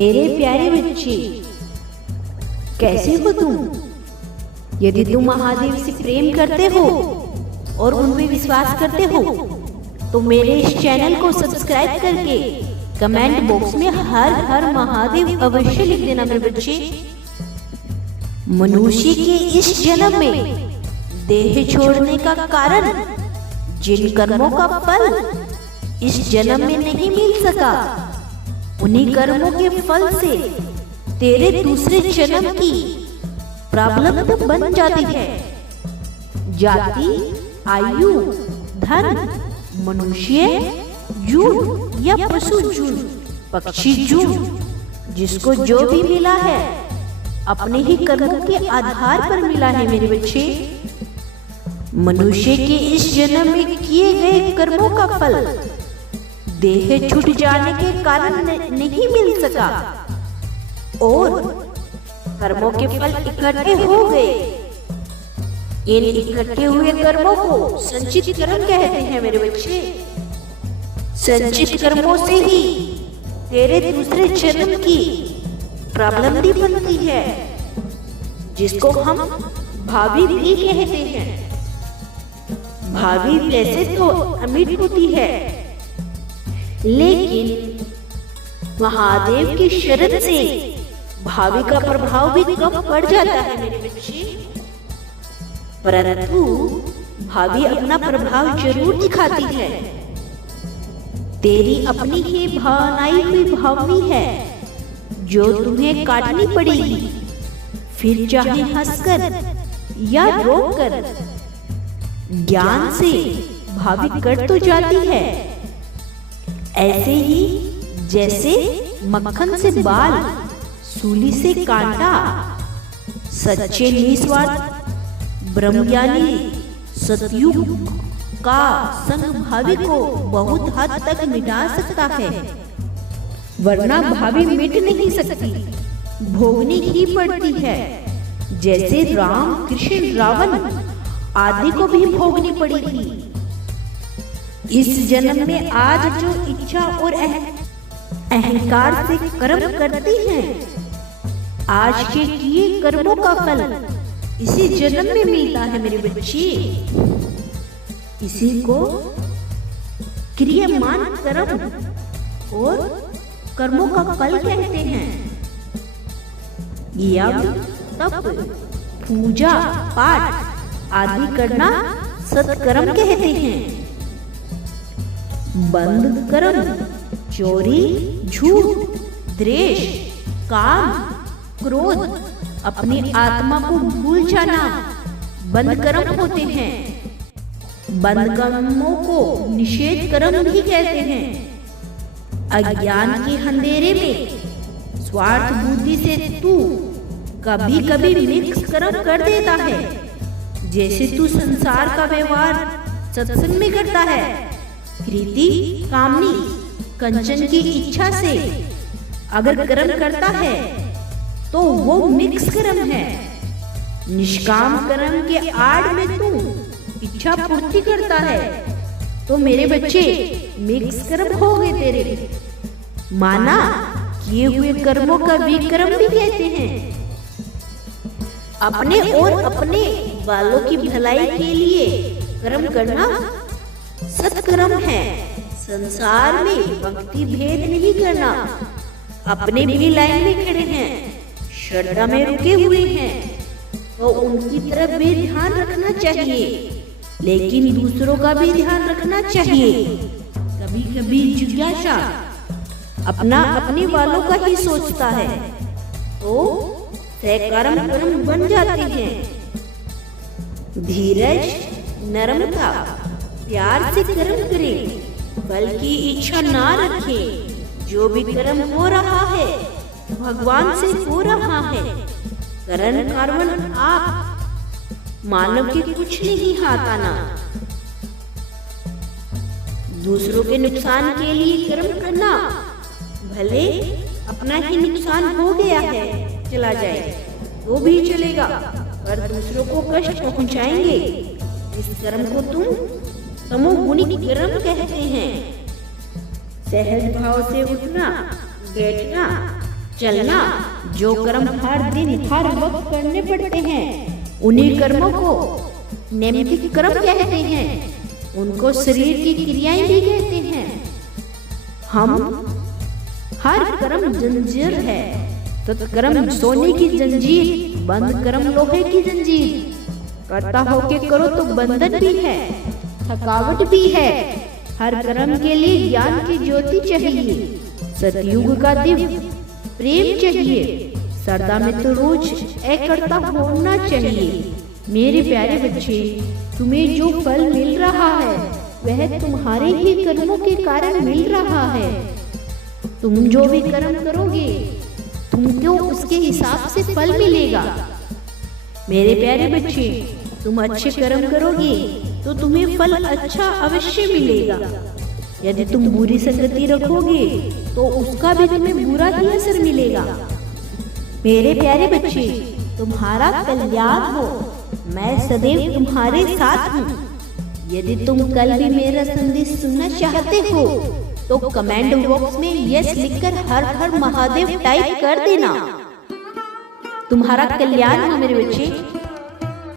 मेरे प्यारे बच्चे, कैसे हो तुम? यदि तुम महादेव से प्रेम करते हो और उनमें विश्वास करते हो तो मेरे इस चैनल को सब्सक्राइब करके कमेंट बॉक्स में हर हर महादेव अवश्य लिख देना मेरे बच्चे। मनुष्य के इस जन्म में देह छोड़ने का कारण जिन कर्मों का फल इस जन्म में नहीं मिल सका, उन्हीं कर्मों के फल से तेरे दूसरे जन्म की प्रारब्ध बन जाती है। जाति, आयु, धन, मनुष्य जून या पशु जून, पक्षी जून, जिसको जो भी मिला है अपने ही कर्मों के आधार पर मिला है मेरे बच्चे। मनुष्य के इस जन्म में किए गए कर्मों का फल देह छूट जाने के कारण नहीं मिल सका और कर्मों के फल इकट्ठे हो गए। इन इकट्ठे हुए कर्मों को संचित कर्म कहते हैं मेरे बच्चे। संचित कर्मों से ही तेरे दूसरे जन्म की प्रारब्धि बनती है, जिसको हम भावी भी कहते हैं। भावी वैसे तो अमिट होती है, लेकिन महादेव की शरण से भावी का प्रभाव भी कम पड़ जाता है मेरे बच्चे। परंतु भावी अपना प्रभाव जरूर दिखाती है। तेरी अपनी ही भावनाई हुई भावनी है जो तुम्हें काटनी पड़ेगी, फिर चाहे हंसकर या रोकर। ज्ञान से भावी कट तो जाती है, ऐसे ही जैसे मक्खन से बाल, सूली से कांटा। सच्चे निस्वार्थ ब्रह्मज्ञानी सतयुग का संग भावी को बहुत हद तक मिटा सकता है, वरना भावी मिट नहीं सकती, भोगनी ही पड़ती है। जैसे राम, कृष्ण, रावण आदि को भी भोगनी पड़ी थी। इस जन्म में आज जो इच्छा और अहंकार से कर्म करती हैं, आज के किए कर्मों का फल इसी जन्म में मिलता है मेरे बच्चे। इसी को क्रियामान कर्म और कर्मों का फल कहते हैं। यज्ञ, तप, पूजा पाठ आदि करना सत्कर्म कहते हैं। बंद कर्म चोरी, झूठ, द्वेष, काम, क्रोध, अपनी आत्मा को भूल जाना बंद कर्म होते हैं। बंद कर्मों को निषेध कर्म भी कहते हैं। अज्ञान के अंधेरे में स्वार्थ बुद्धि से तू कभी कभी मिक्स कर्म कर देता है। जैसे तू संसार का व्यवहार सत्संग में करता है, प्रीति, कामनी, कंचन की इच्छा से अगर कर्म करता है तो वो मिक्स कर्म है। निष्काम कर्म के आड़ में तू इच्छा पूर्ति करता है तो मेरे बच्चे मिक्स कर्म हो गए तेरे। माना किए हुए कर्मों का विक्रम भी कहते हैं। अपने और अपने वालों की भलाई के लिए कर्म करना सत्कर्म है। संसार में भक्ति भेद नहीं करना। अपने भी लाइन में खड़े हैं, श्रद्धा में रुके हुए हैं तो उनकी तरफ भी ध्यान रखना चाहिए, लेकिन दूसरों का भी ध्यान रखना चाहिए। कभी कभी जिज्ञासा अपना अपने वालों का ही सोचता है तो सैकर्म कर्म बन जाते हैं। धीरज, नम्रता, प्यार से कर्म करें, बल्कि इच्छा ना रखें। जो भी कर्म हो रहा है भगवान से हो रहा है। करण कार्बन आप मानव के कुछ नहीं हाथ आना। दूसरों के नुकसान के लिए कर्म करना, भले अपना ही नुकसान हो गया है चला जाए तो भी चलेगा, पर दूसरों को कष्ट पहुंचाएंगे इस कर्म को तुम तमोगुणी कर्म कहते हैं। सहज भाव से उठना, बैठना, चलना। जो कर्म हर दिन हर वक्त करने पड़ते हैं उन्हीं कर्मों को नैमित्तिक कर्म कहते हैं। उनको शरीर की क्रियाएं भी कहते हैं। हम हर कर्म जंजीर है। तत्कर्म सोने की जंजीर, बंद कर्म लोहे की जंजीर। करता हो के करो तो बंधन भी है, थकावट भी है। हर कर्म के लिए ज्ञान की ज्योति चाहिए, सतयुग का दिव्य प्रेम चाहिए। सरदा में तो रोज एकता होना चाहिए। मेरे प्यारे बच्चे, तुम्हें जो फल मिल रहा है वह तुम्हारे ही कर्मों के कारण मिल रहा है। तुम जो भी कर्म करोगे तुमको उसके हिसाब से फल मिलेगा। मेरे प्यारे बच्चे, तुम अच्छे कर्म करोगे तो तुम्हें फल अच्छा अवश्य मिलेगा। यदि तुम बुरी संगति रखोगे तो उसका भी तुम्हें बुरा ही असर मिलेगा। मेरे प्यारे बच्चे, तुम्हारा कल्याण हो, मैं सदैव तुम्हारे साथ हूँ। यदि तुम कल भी मेरा संदेश सुनना चाहते हो तो कमेंट बॉक्स में यस लिखकर हर हर महादेव टाइप कर देना। तुम्हारा कल्याण हो मेरे बच्चे।